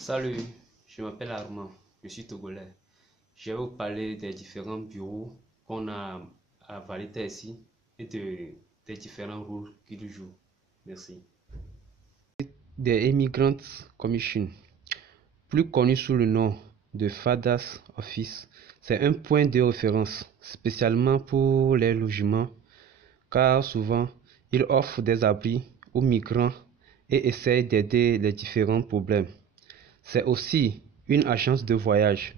Salut, je m'appelle Armand, je suis togolais. Je vais vous parler des différents bureaux qu'on a à Valletta ici et des différents rôles qu'ils jouent. Merci. Des Immigrants Commission, plus connu sous le nom de FADAS Office, c'est un point de référence, spécialement pour les logements, car souvent il offre des abris aux migrants et essaye d'aider les différents problèmes. C'est aussi une agence de voyage.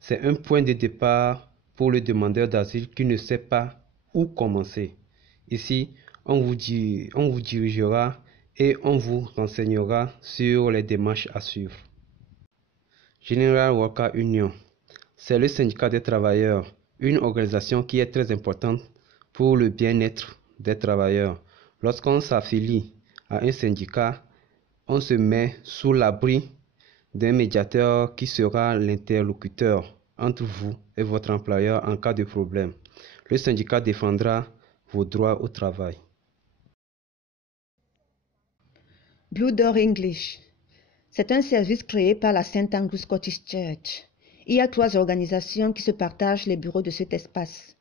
C'est un point de départ pour le demandeur d'asile qui ne sait pas où commencer. Ici, on vous dirigera et on vous renseignera sur les démarches à suivre. General Worker Union, c'est le syndicat des travailleurs, une organisation qui est très importante pour le bien-être des travailleurs. Lorsqu'on s'affilie à un syndicat, on se met sous l'abri d'un médiateur qui sera l'interlocuteur entre vous et votre employeur en cas de problème. Le syndicat défendra vos droits au travail. Blue Door English, c'est un service créé par la St. Andrew Scottish Church. Il y a 3 organisations qui se partagent les bureaux de cet espace.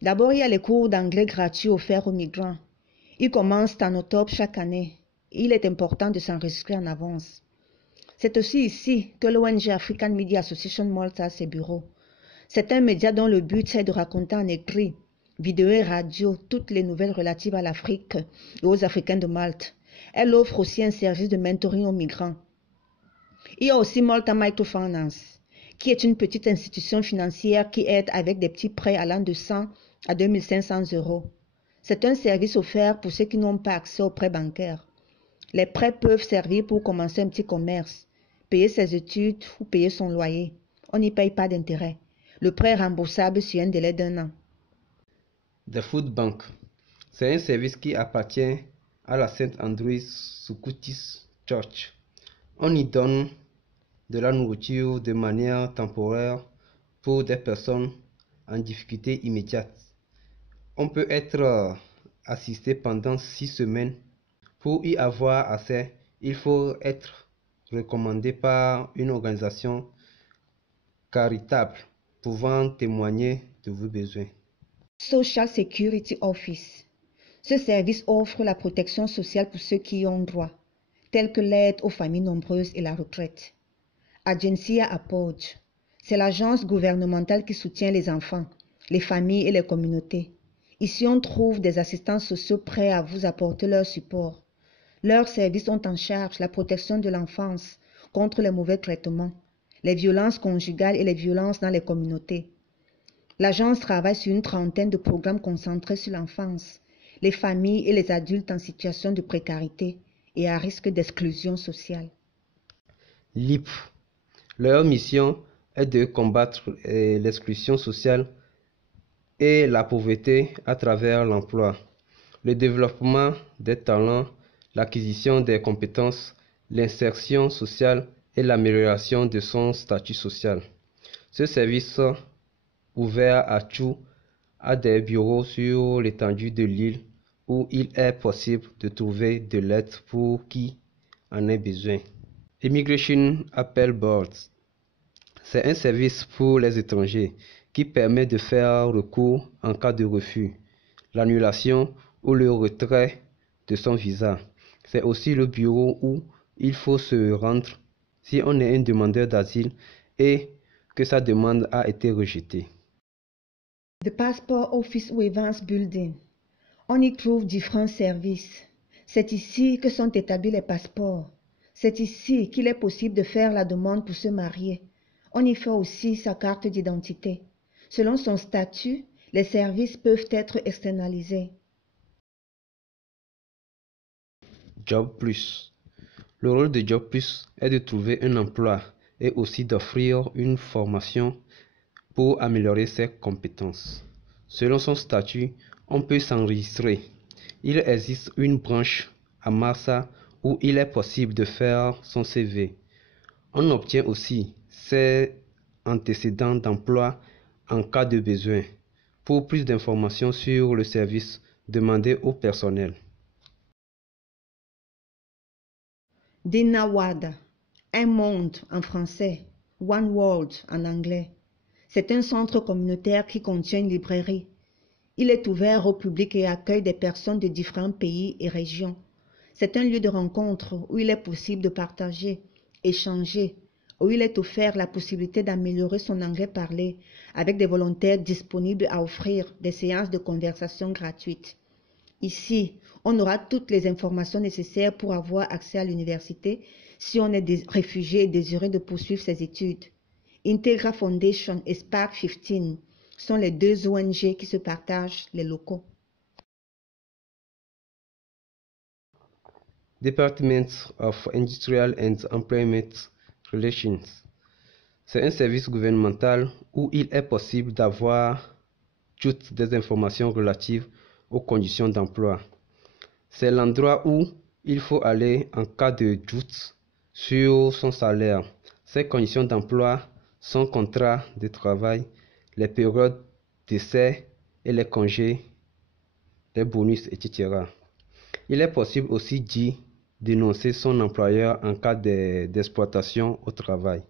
D'abord, il y a les cours d'anglais gratuits offerts aux migrants. Ils commencent en octobre chaque année. Il est important de s'enregistrer en avance. C'est aussi ici que l'ONG African Media Association Malta a ses bureaux. C'est un média dont le but est de raconter en écrit, vidéo et radio toutes les nouvelles relatives à l'Afrique et aux Africains de Malte. Elle offre aussi un service de mentoring aux migrants. Il y a aussi Malta Microfinance, qui est une petite institution financière qui aide avec des petits prêts allant de 100 à 2500 €. C'est un service offert pour ceux qui n'ont pas accès aux prêts bancaires. Les prêts peuvent servir pour commencer un petit commerce, payer ses études ou payer son loyer. On n'y paye pas d'intérêt. Le prêt est remboursable sur un délai d'1 an. The Food Bank, c'est un service qui appartient à la St. Andrew's Scottish Church. On y donne de la nourriture de manière temporaire pour des personnes en difficulté immédiate. On peut être assisté pendant 6 semaines. Pour y avoir accès, il faut être recommandé par une organisation charitable pouvant témoigner de vos besoins. Social Security Office. Ce service offre la protection sociale pour ceux qui y ont droit, tels que l'aide aux familles nombreuses et la retraite. Agencia Appoge. C'est l'agence gouvernementale qui soutient les enfants, les familles et les communautés. Ici, on trouve des assistants sociaux prêts à vous apporter leur support. Leurs services ont en charge la protection de l'enfance contre les mauvais traitements, les violences conjugales et les violences dans les communautés. L'agence travaille sur une trentaine de programmes concentrés sur l'enfance, les familles et les adultes en situation de précarité et à risque d'exclusion sociale. LIP. Leur mission est de combattre l'exclusion sociale et la pauvreté à travers l'emploi, le développement des talents, l'acquisition des compétences, l'insertion sociale et l'amélioration de son statut social. Ce service ouvert à tout a des bureaux sur l'étendue de l'île où il est possible de trouver de l'aide pour qui en ait besoin. Immigration Appel Board, c'est un service pour les étrangers qui permet de faire recours en cas de refus, l'annulation ou le retrait de son visa. C'est aussi le bureau où il faut se rendre si on est un demandeur d'asile et que sa demande a été rejetée. The Passport Office ou Evans Building. On y trouve différents services. C'est ici que sont établis les passeports. C'est ici qu'il est possible de faire la demande pour se marier. On y fait aussi sa carte d'identité. Selon son statut, les services peuvent être externalisés. Job Plus. Le rôle de Job Plus est de trouver un emploi et aussi d'offrir une formation pour améliorer ses compétences. Selon son statut, on peut s'enregistrer. Il existe une branche à Marsa où il est possible de faire son CV. On obtient aussi ses antécédents d'emploi en cas de besoin. Pour plus d'informations sur le service, demandez au personnel. Dinawada. Un monde en français, One World en anglais. C'est un centre communautaire qui contient une librairie. Il est ouvert au public et accueille des personnes de différents pays et régions. C'est un lieu de rencontre où il est possible de partager, échanger, où il est offert la possibilité d'améliorer son anglais parlé avec des volontaires disponibles à offrir des séances de conversation gratuites. Ici, on aura toutes les informations nécessaires pour avoir accès à l'université si on est réfugié et désireux de poursuivre ses études. Integra Foundation et Spark 15 sont les deux ONG qui se partagent les locaux. Department of Industrial and Employment Relations. C'est un service gouvernemental où il est possible d'avoir toutes des informations relatives aux conditions d'emploi. C'est l'endroit où il faut aller en cas de doute sur son salaire, ses conditions d'emploi, son contrat de travail, les périodes d'essai et les congés, les bonus, etc. Il est possible aussi d'y dénoncer son employeur en cas d'exploitation au travail.